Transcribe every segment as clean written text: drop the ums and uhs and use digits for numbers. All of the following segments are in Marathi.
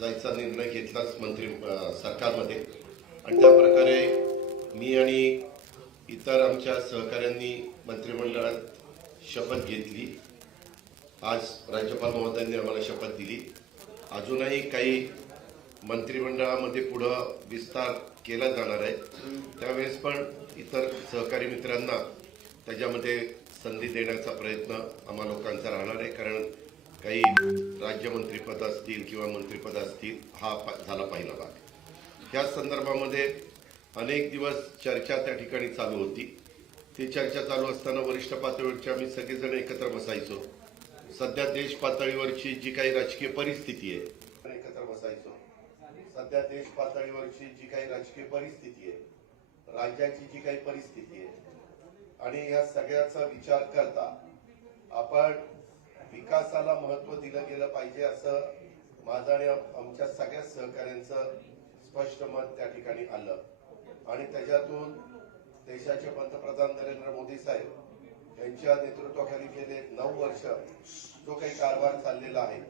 जायचा निर्णय घेतलाच सरकारमध्ये आणि त्या प्रकारे मी आणि इतर आमच्या सहकाऱ्यांनी मंत्रिमंडळात शपथ घेतली। आज राज्यपाल महोदयांनी आम्हाला शपथ दिली। अजूनही काही मंत्रिमंडळामध्ये पुढे विस्तार केला जाणार आहे, त्यावेळेस पण इतर सहकारी मित्रांना त्याच्यामध्ये संधी देण्याचा प्रयत्न आम्हा लोकांचा राहणार आहे। कारण काही राज्यमंत्रीपद असतील किंवा मंत्रिपद असतील, हा झाला पहिला भाग। या संदर्भामध्ये अनेक दिवस चर्चा त्या ठिकाणी चालू होती। ती चर्चा चालू असताना वरिष्ठ पातळीवरची आम्ही सगळेजण एकत्र बसायचो। सध्या देश पातळीवरची जी काही राजकीय परिस्थिती आहे, एकत्र बसायचो। सध्या देश पातळीवरची जी काही राजकीय परिस्थिती आहे, राज्याची जी काही परिस्थिती आहे, आणि या सगळ्याचा विचार करता आपण विकासाला महत्त्व दिलं गेलं पाहिजे असं माझं आणि आमच्या सगळ्या सहकाऱ्यांचं स्पष्ट मत त्या ठिकाणी आलं। आणि त्याच्यातून देशाचे पंतप्रधान नरेंद्र मोदी साहेब यांच्या नेतृत्वाखाली गेले 9 वर्ष जो काही कारभार चाललेला आहे,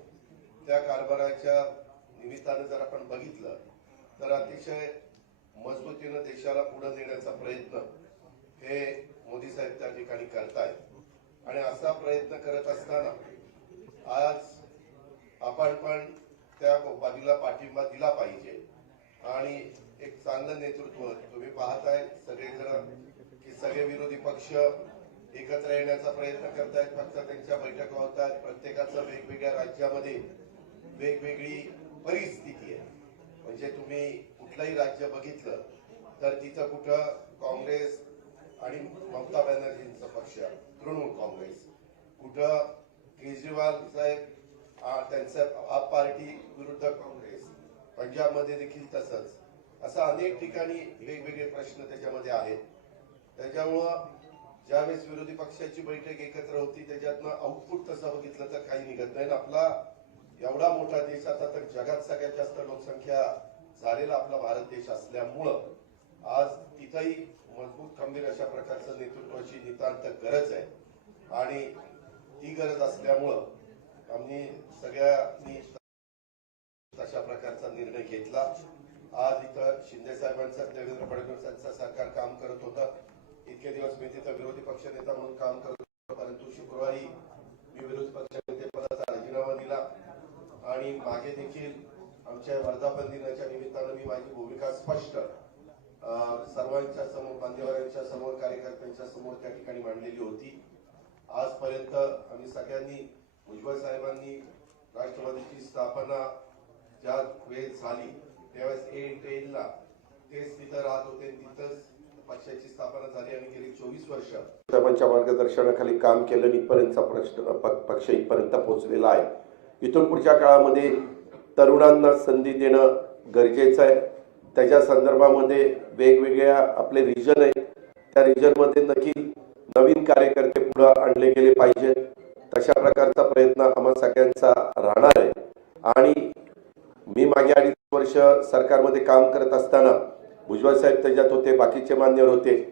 त्या कारभाराच्या निमित्तानं जर आपण बघितलं तर अतिशय मजबूतीनं देशाला पुढे नेण्याचा प्रयत्न हे मोदी साहेब त्या ठिकाणी करतायत। आणि असा प्रयत्न करत असताना आज आपण पण त्या बाजूला पाठिंबा दिला पाहिजे आणि एक चांगलं नेतृत्व तुम्ही पाहताय सगळेजण की सगळे विरोधी पक्ष एकत्र येण्याचा प्रयत्न करतायत। फक्त त्यांच्या बैठका होतात, प्रत्येकाचं वेगवेगळ्या राज्यामध्ये वेगवेगळी परिस्थिती आहे। म्हणजे तुम्ही कुठलंही राज्य बघितलं तर तिथं कुठं काँग्रेस आणि ममता बॅनर्जींचा पक्ष, तृणमूल काँग्रेस, कुठं केजरीवाल साहेब त्यांचं आप पार्टी विरुद्ध काँग्रेस, पंजाबमध्ये देखील तसंच, असं अनेक ठिकाणी वेगवेगळे प्रश्न त्याच्यामध्ये आहेत। त्याच्यामुळं ज्यावेळेस विरोधी पक्षाची बैठक एकत्र होती त्याच्यातनं आउटपुट तसं बघितलं तर काही निघत नाही। आपला एवढा मोठा देश, आता तर जगात सगळ्यात जास्त लोकसंख्या झालेला आपला भारत देश असल्यामुळं आज तिथंही मजबूत खंबीर अशा प्रकारचं नेतृत्वाची नितांत गरज आहे। आणि ती गरज असल्यामुळं आम्ही सगळ्यांनी तशा प्रकारचा निर्णय घेतला। आज इथं शिंदे साहेबांचं, देवेंद्र फडणवीस यांचं सरकार काम करत होतं। इतके दिवस मी तिथं विरोधी पक्षनेता म्हणून काम करत होतो, परंतु शुक्रवारी मी विरोधी पक्षनेते पदाचा राजीनामा दिला। आणि मागे देखील आमच्या वर्धापन दिनाच्या निमित्तानं मी माझी भूमिका स्पष्ट सर्वांच्या समोर, मान्यवरांच्या समोर, कार्यकर्त्यांच्या समोर त्या ठिकाणी मांडलेली होती। आजपर्यंत आम्ही सगळ्यांनी, भुजबळ साहेबांनी राष्ट्रवादीची स्थापना ज्या वेळेस झाली त्यावेळेस A-10ला तेच तिथं राहत होते, तिथंच पक्षाची स्थापना झाली आणि गेली 24 वर्ष साहेबांच्या मार्गदर्शनाखाली काम केलं। इथपर्यंतचा पक्ष इथपर्यंत पोहोचलेला आहे। इथून पुढच्या काळामध्ये तरुणांना संधी देणं गरजेचं आहे। त्याच्या संदर्भामध्ये वेगवेगळ्या आपले रिजन आहेत, त्या रिजनमध्ये नक्की नवीन कार्यकर्ते पुढे आणले गेले पाहिजेत। तशा प्रकारचा प्रयत्न आम्हा सगळ्यांचा राहणार आहे। आणि मी मागे 2.5 वर्ष सरकारमध्ये काम करत असताना भुजबळ साहेब त्याच्यात होते, बाकीचे मान्यवर होते।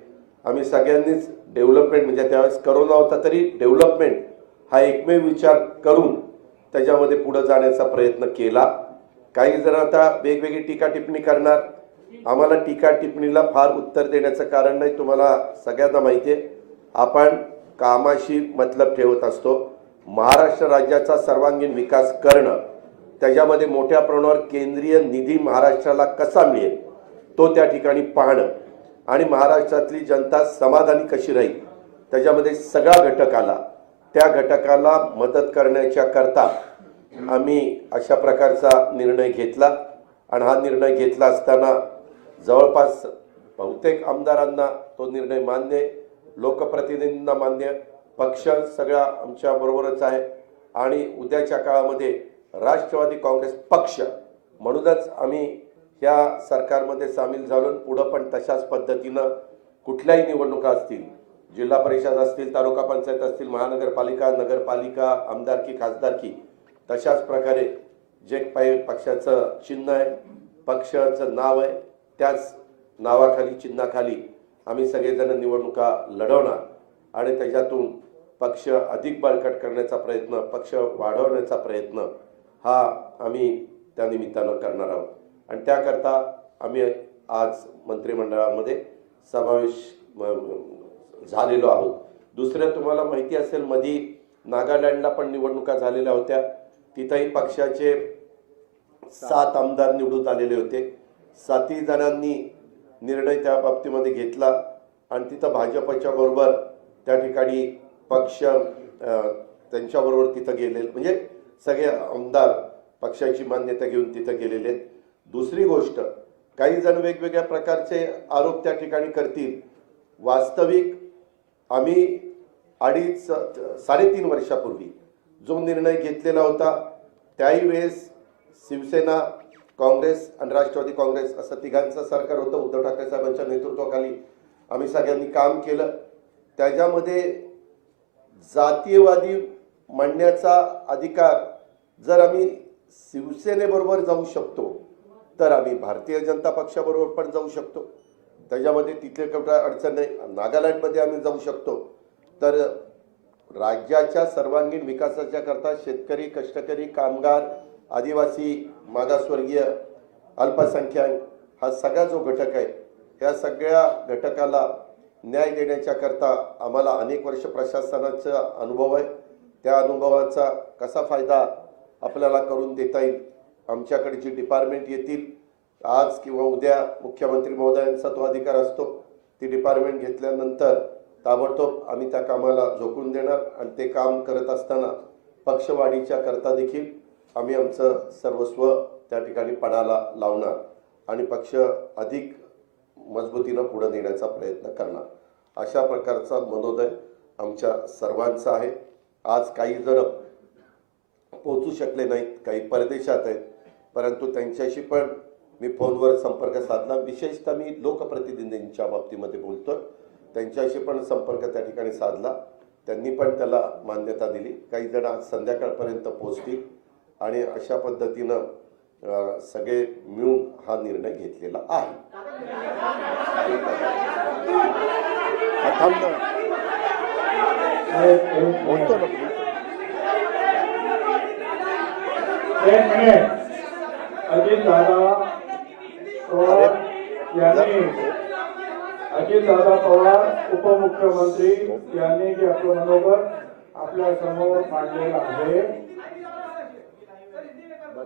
आम्ही सगळ्यांनीच डेव्हलपमेंट, म्हणजे त्यावेळेस करोना होता तरी डेव्हलपमेंट हा एकमेव विचार करून त्याच्यामध्ये पुढे जाण्याचा प्रयत्न केला। काही जण आता वेगवेगळी टीका टिप्पणी करणार, आम्हाला टीका टिप्पणीला फार उत्तर देण्याचं कारण नाही। तुम्हाला सगळ्यांना माहिती आहे आपण कामाशी मतलब ठेवत असतो। महाराष्ट्र राज्याचा सर्वांगीण विकास करणं, त्याच्यामध्ये मोठ्या प्रमाणावर केंद्रीय निधी महाराष्ट्राला कसा मिळेल तो त्या ठिकाणी पाहणं आणि महाराष्ट्रातली जनता समाधानी कशी राहील त्याच्यामध्ये सगळा घटक आला। त्या घटकाला मदत करण्याच्या करता आम्ही अशा प्रकारचा निर्णय घेतला। आणि हा निर्णय घेतला असताना जवळपास बहुतेक आमदारांना तो निर्णय मान्य आहे, लोकप्रतिनिधींना मान्य, पक्ष सगळा आमच्या बरोबरच आहे। आणि उद्याच्या काळामध्ये राष्ट्रवादी काँग्रेस पक्ष म्हणूनच आम्ही या सरकारमध्ये सामील झालो। पुढे पण तशाच पद्धतीनं कुठल्याही निवडणुका असतील, जिल्हा परिषद असतील, तालुका पंचायत असतील, महानगरपालिका, नगरपालिका, आमदारकी, खासदारकी, तशाच प्रकारे जे काही पक्षाचं चिन्ह आहे, पक्षाचं नाव आहे, त्याच नावाखाली, चिन्हाखाली आम्ही सगळेजण निवडणुका लढवणार। आणि त्याच्यातून पक्ष अधिक बळकट करण्याचा प्रयत्न, पक्ष वाढवण्याचा प्रयत्न हा आम्ही त्या निमित्तानं करणार आहोत आणि त्याकरता आम्ही आज मंत्रिमंडळामध्ये समावेश झालेलो आहोत. दुसरं तुम्हाला माहिती असेल मधी नागालँडला पण निवडणुका झालेल्या होत्या. तिथंही पक्षाचे 7 आमदार निवडून आलेले होते. 7 जणांनी निर्णय त्या बाबतीमध्ये घेतला आणि तिथं भाजपच्या बरोबर त्या ठिकाणी पक्ष त्यांच्याबरोबर तिथं गेले, म्हणजे सगळे आमदार पक्षाची मान्यता घेऊन तिथं गेलेले आहेत. दुसरी गोष्ट, काही जण वेगवेगळ्या प्रकारचे आरोप त्या ठिकाणी करतील. वास्तविक आम्ही 3.5 वर्षापूर्वी जो निर्णय घेतलेला होता त्याही वेळेस शिवसेना, काँग्रेस आणि राष्ट्रवादी काँग्रेस असं तिघांचं सरकार होतं. उद्धव ठाकरे साहेबांच्या नेतृत्वाखाली आम्ही सगळ्यांनी काम केलं. त्याच्यामध्ये जातीयवादी म्हणण्याचा अधिकार जर आम्ही शिवसेनेबरोबर जाऊ शकतो तर आम्ही भारतीय जनता पक्षाबरोबर पण जाऊ शकतो. त्याच्यामध्ये तिथे कुठं अडचण नाही. नागालँडमध्ये आम्ही जाऊ शकतो. तर राज्याच्या सर्वांगीण विकासाच्या करता शेतकरी, कष्टकरी, कामगार, आदिवासी, मागासवर्गीय, अल्पसंख्याक हा सगळा जो घटक आहे त्या सगळ्या घटकाला न्याय देण्याच्या करता आम्हाला अनेक वर्ष प्रशासनाचा अनुभव आहे. त्या अनुभवाचा कसा फायदा आपल्याला करून देता येईल, आमच्याकडे जी डिपार्टमेंट येतील आज किंवा उद्या मुख्यमंत्री महोदयांचा तो अधिकार असतो. ती डिपार्टमेंट घेतल्यानंतर ताबडतोब आम्ही त्या कामाला झोकून देणार आणि ते काम करत असताना पक्षवाढीच्या करता देखील आम्ही आमचं सर्वस्व त्या ठिकाणी पणाला लावणार आणि पक्ष अधिक मजबूतीनं पुढे नेण्याचा प्रयत्न करणार. अशा प्रकारचा मनोदय आमच्या सर्वांचा आहे. आज काही जण पोहोचू शकले नाहीत, काही परदेशात आहेत, परंतु त्यांच्याशी पण मी फोनवर संपर्क साधला. विशेषतः मी लोकप्रतिनिधींच्या बाबतीमध्ये बोलतोय, त्यांच्याशी पण संपर्क त्या ठिकाणी साधला. त्यांनी पण त्याला मान्यता दिली. काही जण आज संध्याकाळपर्यंत पोहोचतील आणि अशा पद्धतीनं सगळे मिळून हा निर्णय घेतलेला आहे. अजितदादा पवार उपमुख्यमंत्री यांनी जे आपलं मनोगत आपल्या समोर मांडलेलं आहे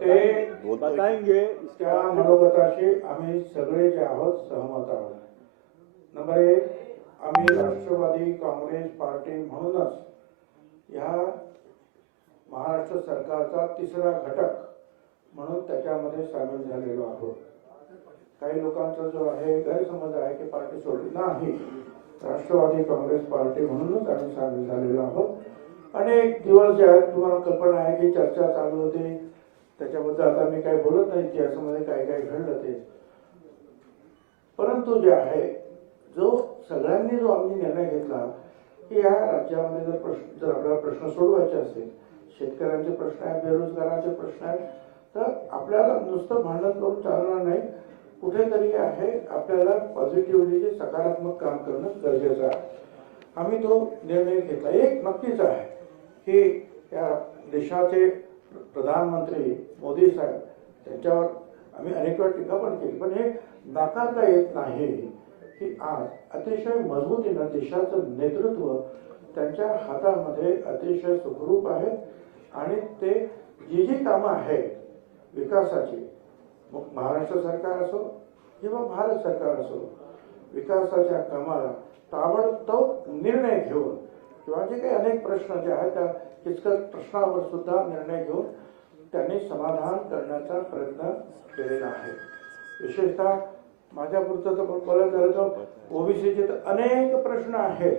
ते बताएंगे. त्या मनोगताशी आम्ही सगळे जे आहोत सहमत आहोत. नंबर 1, आम्ही राष्ट्रवादी काँग्रेस पार्टी म्हणूनच ह्या महाराष्ट्र सरकारचा तिसरा घटक म्हणून त्याच्यामध्ये सामील झालेलो आहोत. काही लोकांचा जो आहे गैरसमज आहे की पार्टी सोडली नाही. राष्ट्रवादी काँग्रेस पार्टी म्हणूनच आम्ही सामील झालेलो आहोत. अनेक दिवस जे आहेत तुम्हाला कल्पना आहे की चर्चा चालू होती. त्याच्याबद्दल आता मी काही बोलत नाही की याच्यामध्ये काय काय घडलं ते. परंतु जे आहे जो सगळ्यांनी जो आम्ही निर्णय घेतला की या राज्यामध्ये जर आपल्याला प्रश्न सोडवायचे असेल, शेतकऱ्यांचे प्रश्न आहेत, बेरोजगारांचे प्रश्न आहेत, तर आपल्याला नुसतं भांडण करून चालणार नाही. कुठेतरी आहे आपल्याला पॉझिटिव्हली सकारात्मक काम करणं गरजेचं आहे. आम्ही तो निर्णय घेतला. एक नक्कीच आहे की या देशाचे प्रधानमंत्री मोदी साहेब त्यांच्यावर आम्ही अनेक वेळा टीका पण केली, पण हे नाकारता येत नाही की आज अतिशय मजबूतीनं देशाचं नेतृत्व त्यांच्या हातामध्ये अतिशय सुखरूप आहे आणि ते जी जी कामं आहेत विकासाची, मग महाराष्ट्र सरकार असो किंवा भारत सरकार असो, विकासाच्या कामाला ताबडतोब निर्णय घेऊन किंवा जे काही अनेक प्रश्न जे आहेत त्या किचकट प्रश्नावर सुद्धा निर्णय घेऊन त्यांनी समाधान करण्याचा प्रयत्न केलेला आहे. विशेषतः माझ्यापुरतं तर बोलायचं झालं तर ओबीसीचे तर अनेक प्रश्न आहेत,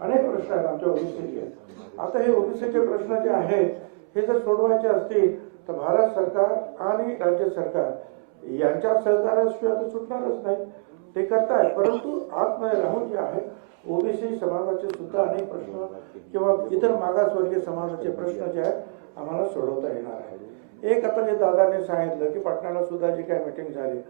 अनेक प्रश्न आहेत आमच्या ओबीसीचे. आता हे ओबीसीचे प्रश्न जे आहेत हे जर सोडवायचे असतील तर भारत सरकार आणि राज्य सरकार यांच्या सहकार्याशिवाय तर सुटणारच नाही. ते करताय, परंतु आतमध्ये राहून जे आहे ओबीसी समाजाचे सुद्धा अनेक प्रश्न किंवा इतर मागासवर्गीय समाजाचे प्रश्न जे आहेत आम्हाला सोडवता येणार आहे. एक आता जे दादाने सांगितलं की पाटणाला सुद्धा जी काय मीटिंग झाली,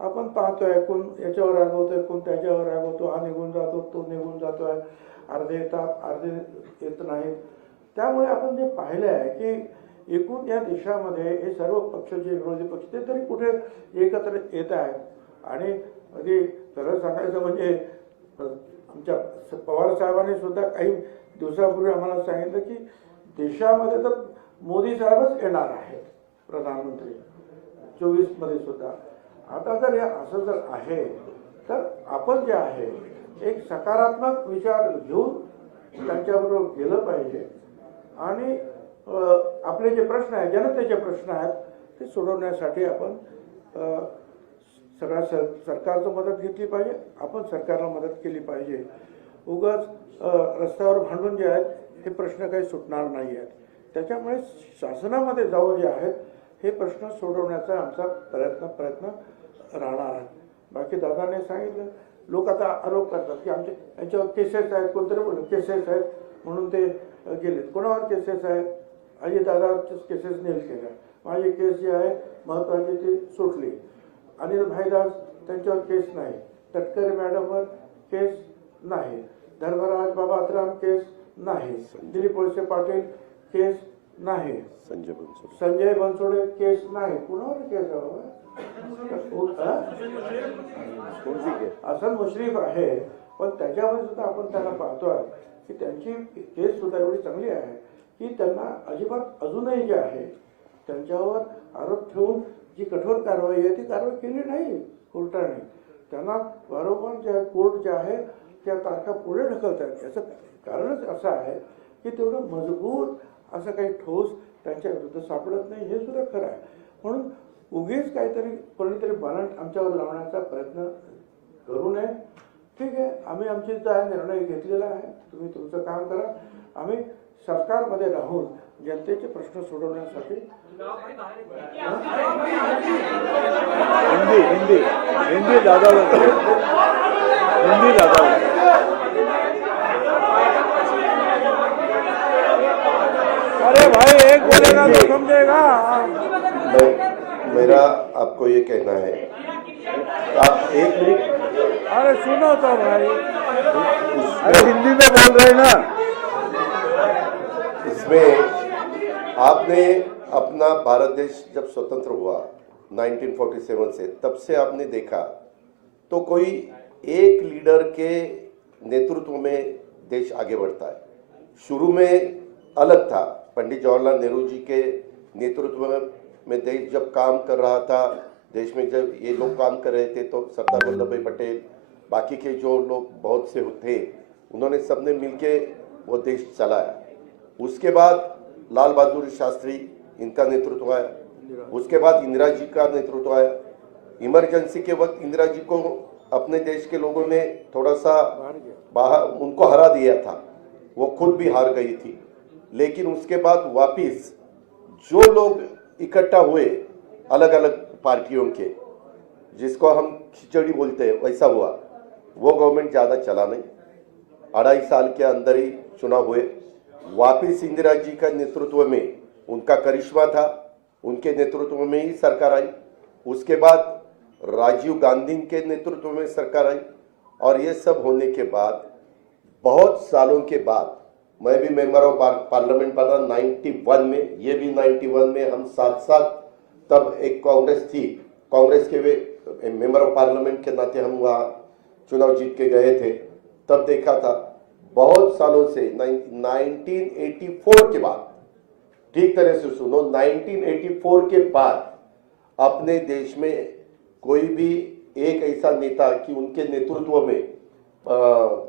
आपण पाहतोय कोण याच्यावर रागवतोय, कोण त्याच्यावर रागवतो, हा निघून जातो, तो निघून जातोय, अर्धे येतात अर्धे येत नाहीत. त्यामुळे आपण जे पाहिलं आहे की एकूण या देशामध्ये हे सर्व पक्ष जे विरोधी पक्ष ते तरी कुठे एकत्र येत आहेत आणि अगदी सरळ सांगायचं म्हणजे आमच्या पवार साहेबांनी सुद्धा काही दिवसापूर्वी आम्हाला सांगितलं की देशामध्ये तर मोदी साहेबच येणार आहेत प्रधानमंत्री 24 सुद्धा. आता जर असं जर आहे तर आपण जे आहे एक सकारात्मक विचार घेऊन त्यांच्याबरोबर गेलं पाहिजे आणि आपले जे प्रश्न आहेत जनतेचे प्रश्न आहेत ते सोडवण्यासाठी आपण सगळ्या सरकारचं मदत घेतली पाहिजे, आपण सरकारला मदत केली पाहिजे. उगाच रस्त्यावर भांडून जे आहेत हे प्रश्न काही सुटणार नाही आहेत. त्याच्यामुळे शासनामध्ये जाऊन जे आहेत हे प्रश्न सोडवण्याचा आमचा प्रयत्न राहणार आहे. बाकी दादाने सांगितलं लोक आता आरोप करतात की यांच्यावर केसेस आहेत, कोणतरी बोललं केसेस आहेत म्हणून ते गेलेत. कोणावर केसेस आहेत? अजित दादावरच केसेस नील केल्या. माझी केस जी आहे महत्त्वाची ती सुटली. अनिल भाईदास त्यांच्यावर केस नाही. तटकरे मॅडमवर केस नाही. धर्मराज बाबाराम केस नाही. दिलीप वळसे पाटील केस नाही. संजय बनसोडे केस नाही. कुणावर केस आहे? हसन मुश्रीफ आहे, पण त्याच्यामध्ये सुद्धा आपण त्यांना पाहतोय की त्यांची केस सुद्धा एवढी चांगली आहे की त्यांना अजिबात अजूनही जे आहे त्यांच्यावर आरोप ठेवून जी कठोर कारवाई आहे ती कारवाई केली नाही कोर्टाने. त्यांना वारंवार जे कोर्ट जे आहे त्या तारखा पुढे ढकलत आहेत. याचं कारणच असं आहे की तेवढं मजबूत असं काही ठोस त्यांच्या विरुद्ध सापडत नाही, हे सुद्धा खरं आहे. म्हणून उगीच काहीतरी कोणीतरी बाणट आमच्यावर लावण्याचा प्रयत्न करू नये. ठीक आहे, आम्ही आमची निर्णय घेतलेला आहे. तुम्ही तुमचं काम करा. आम्ही सरकारमध्ये राहून जनतेचे प्रश्न सोडवण्यासाठी हिंदी दादा अरे भाई एक बोलेगा तो समझेगा. मेरा आपको ये कहना है, आप एक मिनट, अरे सुनो तो भाई, अरे हिंदी में बोल रहे ना. इसमें आपने अपना भारत देश जब स्वतंत्र हुआ 1947 से, तब से आपने देखा तो कोई एक लीडर के नेतृत्व में देश आगे बढ़ता है. शुरू में अलग था, पंडित जवाहरलाल नेहरू जी के नेतृत्व में देश जब काम कर रहा था, देश में जब ये लोग काम कर रहे थे तो सरदार वल्लभ भाई पटेल, बाकी के जो लोग बहुत से थे, उन्होंने सबने मिलके वो देश चलाया. उसके बाद लाल बहादुर शास्त्री, इनका नेतृत्व आया. उसके बाद इंदिरा जी का नेतृत्व आया. इमरजेंसी के वक्त इंदिरा जी को अपने देश के लोगों ने थोड़ा सा बाहर उनको हरा दिया था, वो खुद भी हार गई थी. लेकिन उसके बाद वापिस जो लोग इकट्ठा हुए अलग अलग पार्टियों के, जिसको हम खिचड़ी बोलते हैं, वैसा हुआ. वो गवर्नमेंट ज़्यादा चला नहीं. 2.5 साल के अंदर ही चुनाव हुए. वापिस इंदिरा जी का नेतृत्व में उनका करिश्मा था, उनके नेतृत्व में ही सरकार आई. उसके बाद राजीव गांधी के नेतृत्व में सरकार आई. और ये सब होने के बाद बहुत सालों के बाद मैं भी मेंबर ऑफ पार्लियामेंट बना 91 में, ये भी 91 में, हम साथ साथ, तब एक कांग्रेस थी, कांग्रेस के वे मेंबर ऑफ पार्लियामेंट के नाते हम वहाँ चुनाव जीत के गए थे. तब देखा था बहुत सालों से 1984 के बाद, ठीक तरह से सुनो, 1984 के बाद अपने देश में कोई भी एक ऐसा नेता कि उनके नेतृत्व में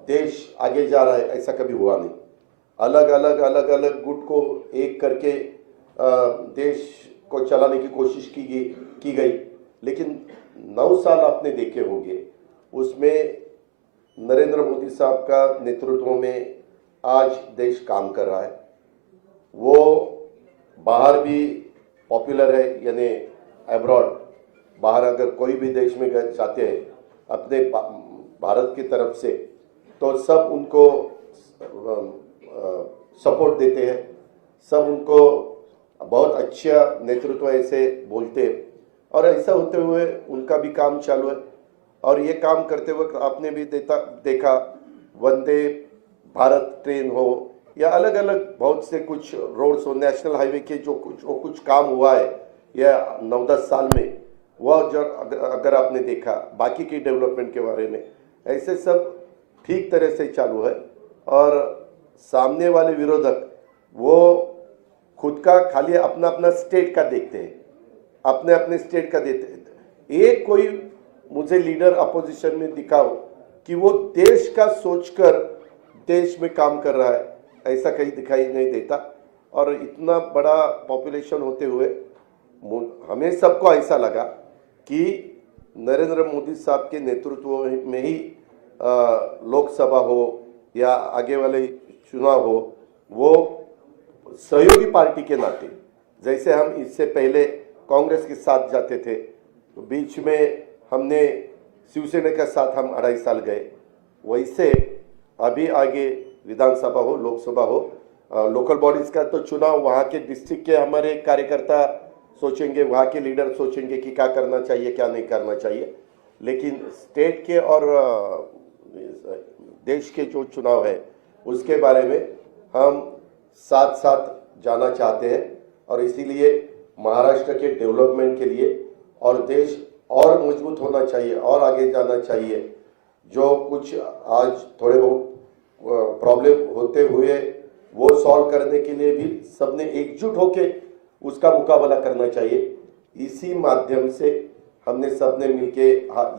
देश आगे जा रहा है, ऐसा कभी हुआ नहीं. अलग अलग गुट को एक करके देश को चलाने की कोशिश की गई. लेकिन 9 साल आपने देखे होंगे, उसमें नरेंद्र मोदी साहब का नेतृत्व में आज देश काम कर रहा है. वो बाहर भी पॉपुलर है, यानी अब्रॉड, बाहर अगर कोई भी देश में जाते हैं अपने भारत की तरफ से, तो सब उनको सपोर्ट देते हैं, सब उनको बहुत अच्छा नेतृत्व ऐसे बोलते हैं. और ऐसा होते हुए उनका भी काम चालू है. और ये काम करते वक्त आपने भी देखा, वंदे भारत ट्रेन हो, या अलग अलग बहुत से कुछ रोड्स और नेशनल हाईवे के जो कुछ काम हुआ है या 9-10 साल में, वह जो अगर आपने देखा बाकी की डेवलपमेंट के बारे में, ऐसे सब ठीक तरह से चालू है। और सामने वाले विरोधक वो खुद का खाली अपना अपना स्टेट का देखते हैं, अपने अपने स्टेट का देते हैं। एक कोई मुझे लीडर अपोजिशन में दिखाओ कि वो देश का सोचकर देश में काम कर रहा है, ऐसा कहीं दिखाई नहीं देता। और इतना बड़ा पॉपुलेशन होते हुए हमें सबको ऐसा लगा कि नरेंद्र मोदी साहब के नेतृत्व में ही लोकसभा हो या आगे वाले चुनाव हो, वो सहयोगी पार्टी के नाते, जैसे हम इससे पहले कांग्रेस के साथ जाते थे, तो बीच में हमने शिवसेना के साथ हम 2.5 साल गए, वैसे अभी आगे विधानसभा हो, लोकसभा हो, लोकल बॉडीज का तो चुनाव वहाँ के डिस्ट्रिक्ट के हमारे कार्यकर्ता सोचेंगे, वहाँ के लीडर सोचेंगे कि क्या करना चाहिए क्या नहीं करना चाहिए। लेकिन स्टेट के और देश के जो चुनाव है उसके बारे में हम साथ साथ जाना चाहते हैं। और इसीलिए महाराष्ट्र के डेवलपमेंट के लिए और देश और मजबूत होना चाहिए और आगे जाना चाहिए। जो कुछ आज थोड़े बहुत प्रॉब्लम होते हुए वो सॉल्व करने के लिए भी सबने एकजुट होके उसका मुकाबला करना चाहिए। इसी माध्यम से हमने सबने मिलके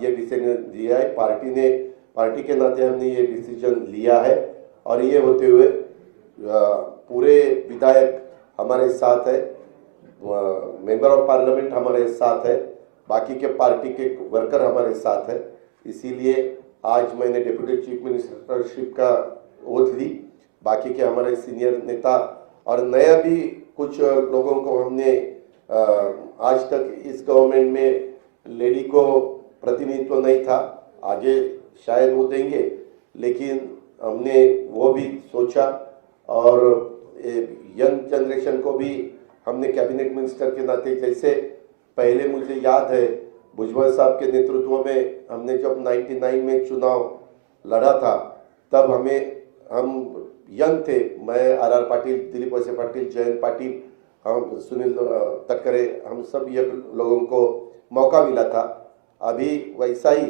ये डिसीजन लिया है, पार्टी के नाते हमने ये डिसीजन लिया है। और ये होते हुए पूरे विधायक हमारे साथ है, मेंबर ऑफ पार्लियामेंट हमारे साथ है, बाकी के पार्टी के वर्कर हमारे साथ है। इसीलिए आज मैंने डिप्यूटी चीफ मिनिस्टरशिप का ओथ ली। बाकी के हमारे सीनियर नेता और नया भी कुछ लोगों को हमने आज तक इस गवर्नमेंट में लेडी को प्रतिनिधित्व नहीं था, आगे शायद वो देंगे, लेकिन हमने वो भी सोचा। और यंग जनरेशन को भी हमने कैबिनेट मिनिस्टर के नाते, जैसे पहले मुझे याद है भुजबल साहब के नेतृत्व में हमने जब 99 में चुनाव लड़ा था, तब हम यंग थे, मैं आर पाटिल, दिलीप वळसे पाटिल, जयंत पाटिल, हम सुनील तटकरे, हम सब ये लोगों को मौका मिला था। अभी वैसा ही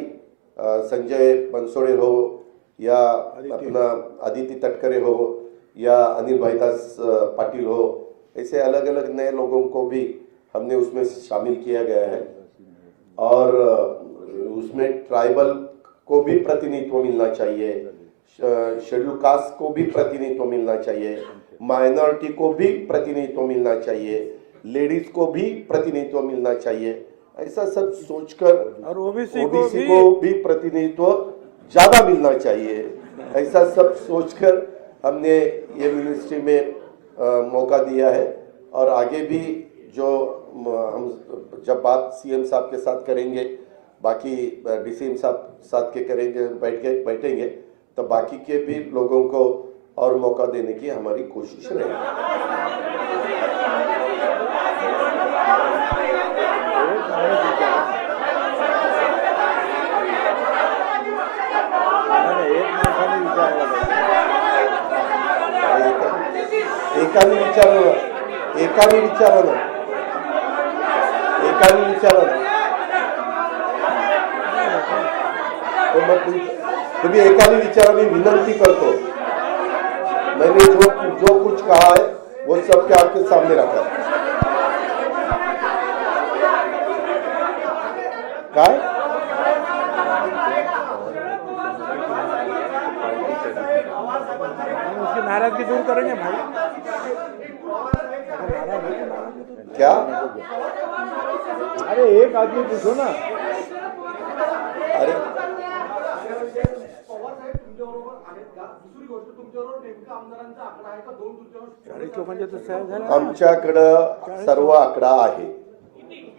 संजय बनसोड़े हो या अपना आदित्य तटकरे हो या अनिल भाईदास पाटिल हो, ऐसे अलग अलग नए लोगों को भी हमने उसमें शामिल किया गया है। और उसमें ट्राइबल को भी प्रतिनिधित्व मिलना चाहिए, शेड्यूल कास्ट को भी प्रतिनिधित्व मिलना चाहिए, माइनॉरिटी को भी प्रतिनिधित्व मिलना चाहिए, लेडीज को भी प्रतिनिधित्व मिलना चाहिए। ऐसा सब सोचकर और ओबीसी को भी प्रतिनिधित्व ज्यादा मिलना चाहिए, ऐसा सब सोचकर हमने ये मिनिस्ट्री में मौका दिया है। और आगे भी जो हम जब बात सीएम साहब के साथ करेंगे, बाकी डीसीएम साहब साथ के करेंगे, बैठेंगे, तो बाकी के भी लोगों को और मौका देने की हमारी कोशिश रहेगी। एकाने विचारा ना तो मग तुम्ही एकाने विचारा, मी विनंती करतो, मैंने जो कुछ कहा है वो सबके आपके सामने रखा है। काय उसकी नाराजगी दूर करेंगे भाई। क्या? अरे एक आदमी पूछो ना। अरे आमच्याकडं सर्व आकडा आहे।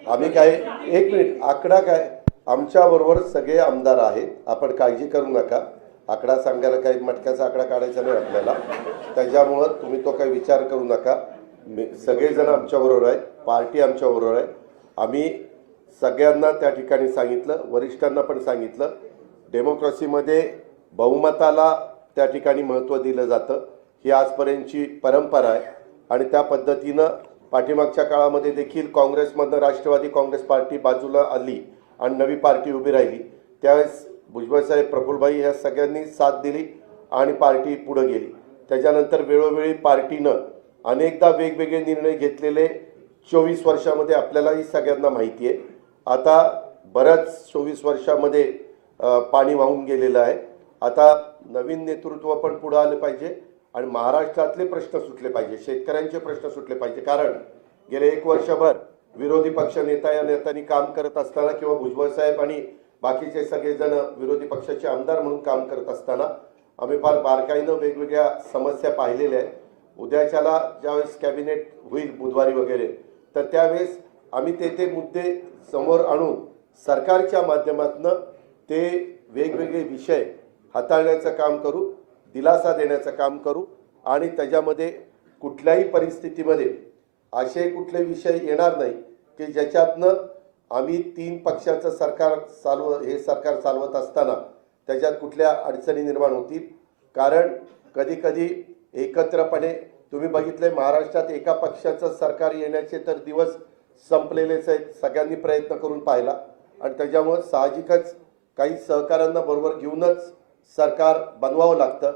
आम्ही काय, एक मिनिट, आकडा काय, आमच्या बरोबर सगळे आमदार आहेत, आपण काळजी करू नका। आकडा सांगायला काही मटक्याचा आकडा काढायचा नाही आपल्याला, त्याच्यामुळं तुम्ही तो काही विचार करू नका। सगळेजण आमच्या बरोबर आहेत, पार्टी आमच्या बरोबर आहे। आम्ही सगळ्यांना त्या ठिकाणी सांगितलं, वरिष्ठांना पण सांगितलं, डेमोक्रेसीमध्ये बहुमताला त्या ठिकाणी महत्त्व दिलं जातं, ही आजपर्यंतची परंपरा आहे आणि त्या पद्धतीनं पाठीमागच्या काळामध्ये देखील काँग्रेसमधनं राष्ट्रवादी काँग्रेस पार्टी बाजूला आली आणि नवी पार्टी उभी राहिली. त्यावेळेस भुजबळसाहेब, प्रफुल्लभाई या सगळ्यांनी साथ दिली आणि पार्टी पुढे गेली. त्याच्यानंतर वेळोवेळी पार्टीनं अनेकदा वेगवेगळे निर्णय घेतलेले 24 वर्षामध्ये आपल्यालाही सगळ्यांना माहिती आहे. आता बऱ्याच 24 वर्षामध्ये पाणी वाहून गेलेलं आहे. आता नवीन नेतृत्व पण पुढे आलं पाहिजे आणि महाराष्ट्रातले प्रश्न सुटले पाहिजे, शेतकऱ्यांचे प्रश्न सुटले पाहिजे. कारण गेले 1 वर्षभर विरोधी पक्ष नेता या नेत्यांनी काम करत असताना किंवा भुजबळ साहेब आणि बाकीचे सगळेजण विरोधी पक्षाचे आमदार म्हणून काम करत असताना आम्ही फार बारकाईनं वेगवेगळ्या समस्या पाहिलेल्या आहेत. उद्याच्याला ज्यावेळेस कॅबिनेट होईल बुधवारी वगैरे, तर त्यावेळेस आम्ही ते मुद्दे समोर आणून सरकारच्या माध्यमातून ते वेगवेगळे विषय हाताळण्याचं काम करू, दिलासा देण्याचं काम करू आणि त्याच्यामध्ये कुठल्याही परिस्थितीमध्ये असे कुठले विषय येणार नाही की ज्याच्यातनं आम्ही 3 पक्षाचं सरकार सरकार चालवत असताना त्याच्यात कुठल्या अडचणी निर्माण होतील. कारण कधी कधी एकत्रपणे तुम्ही बघितलंय महाराष्ट्रात एका पक्षाचं सरकार येण्याचे तर दिवस संपलेलेच आहेत, सगळ्यांनी प्रयत्न करून पाहिला आणि त्याच्यामुळे साहजिकच काही सहकाऱ्यांना बरोबर घेऊनच सरकार बनवावं लागतं.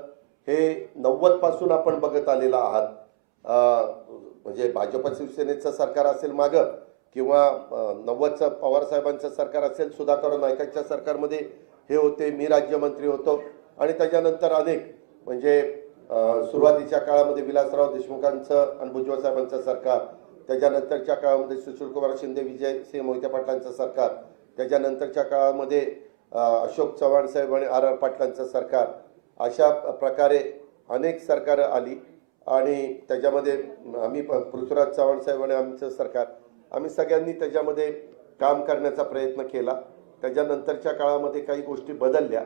हे 90 पासून आपण बघत आलेलं आहात. म्हणजे भाजप शिवसेनेचं सरकार असेल मागं किंवा 90चं पवारसाहेबांचं सरकार असेल, सुधाकर नायकांच्या सरकारमध्ये हे होते, मी राज्यमंत्री होतो आणि त्याच्यानंतर अनेक म्हणजे सुरुवातीच्या काळामध्ये विलासराव देशमुखांचं आणि भुजबळ साहेबांचं सरकार, त्याच्यानंतरच्या काळामध्ये सुशीलकुमार शिंदे, विजयसिंह मोहिते पाटलांचं सरकार, त्याच्यानंतरच्या काळामध्ये अशोक चव्हाण साहेब आणि आर पाटलांचं सरकार, अशा प्रकारे अनेक सरकारं आली आणि त्याच्यामध्ये आम्ही पृथ्वीराज चव्हाण साहेब आणि आमचं सरकार, आम्ही सगळ्यांनी त्याच्यामध्ये काम करण्याचा प्रयत्न केला. त्याच्यानंतरच्या काळामध्ये काही गोष्टी बदलल्या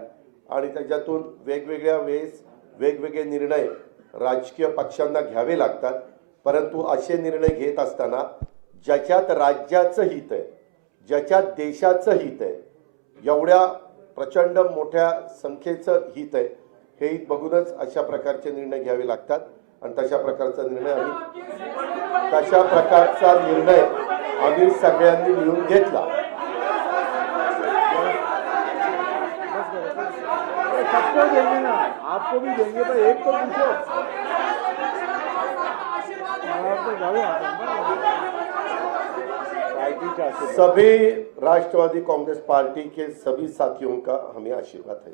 आणि त्याच्यातून वेगवेगळ्या वेळेस वेगवेगळे निर्णय राजकीय पक्षांना घ्यावे लागतात. परंतु असे निर्णय घेत असताना ज्याच्यात राज्याचं हित आहे, ज्याच्यात देशाचं हित आहे, एवढ्या प्रचंड मोठ्या संख्येचं हित आहे, हे हित बघूनच अशा प्रकारचे निर्णय घ्यावे लागतात आणि तशा प्रकारचा निर्णय आम्ही सगळ्यांनी मिळून घेतला. सबको देंगे ना, आपको भी देंगे, तो एक तो पूछो. सभी राष्ट्रवादी कांग्रेस पार्टी के सभी साथियों का हमें आशीर्वाद है.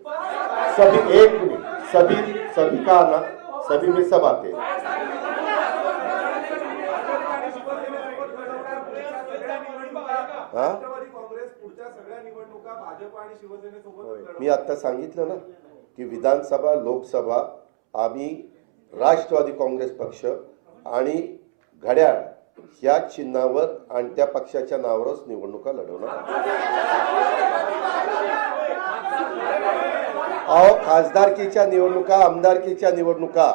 सभी एक मिनट, सभी का आना, सभी में सब आते हैं. मी आता सांगितलं ना की विधानसभा, लोकसभा आम्ही राष्ट्रवादी काँग्रेस पक्ष आणि घड्याळ या चिन्हावर आणि त्या पक्षाच्या नावावरच निवडणुका लढवणार. अहो, खासदारकीच्या निवडणुका, आमदारकीच्या निवडणुका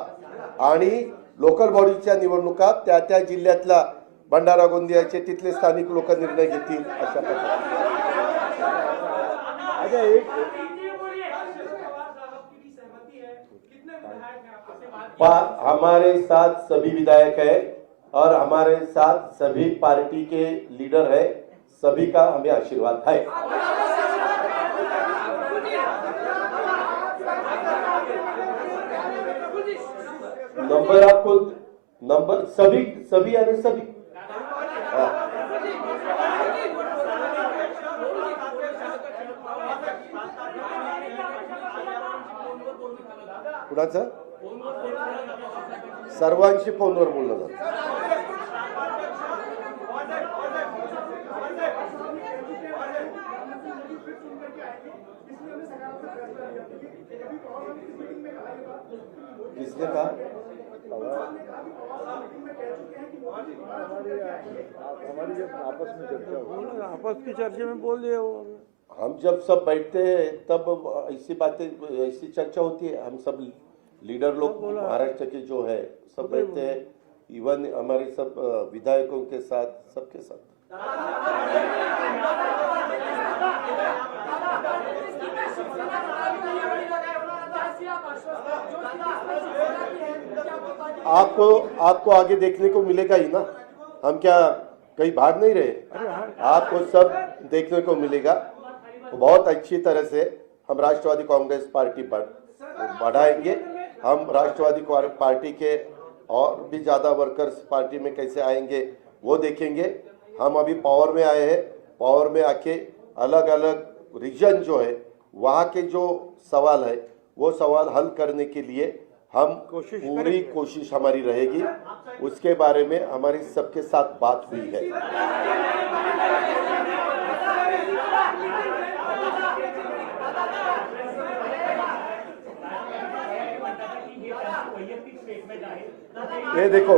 आणि लोकल बॉडीच्या निवडणुका त्या जिल्ह्यातला भंडारा गोंदियाचे तिथले स्थानिक लोक निर्णय घेतील अशा प्रकारे. हमारे साथ सभी विधायक है और हमारे साथ सभी पार्टी के लीडर है, सभी का हमें आशीर्वाद है. नंबर आपको नंबर सभी यानी सभी. कुणाचं? सर्वांशी फोनवर बोलणं जातं. किसने कहा? हमारी जब आपस में चर्चा हो, आपस की चर्चा में बोल दिए वो. हम जब सब बैठते हैं तब ऐसी बातें, ऐसी चर्चा होती है. हम सब लीडर लोग महाराष्ट्र के जो है सब बैठते हैं, इवन हमारे सब विधायकों के साथ, सबके साथ. आपको आगे देखने को मिलेगा ही ना। हम क्या कहीं भाग नहीं रहे, आपको सब देखने को मिलेगा। बहुत अच्छी तरह से हम राष्ट्रवादी कांग्रेस पार्टी बढ़ाएंगे। हम राष्ट्रवादी पार्टी के और भी ज़्यादा वर्कर्स पार्टी में कैसे आएंगे वो देखेंगे। हम अभी पावर में आए हैं, पावर में आके अलग अलग रीजन जो है वहाँ के जो सवाल है वो सवाल हल करने के लिए हम पूरी कोशिश हमारी रहेगी। उसके बारे में हमारी सबके साथ बात हुई है। ये देखो,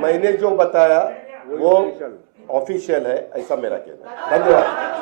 मैंने जो बताया वो ऑफिशियल है, ऐसा मेरा कहना है। धन्यवाद।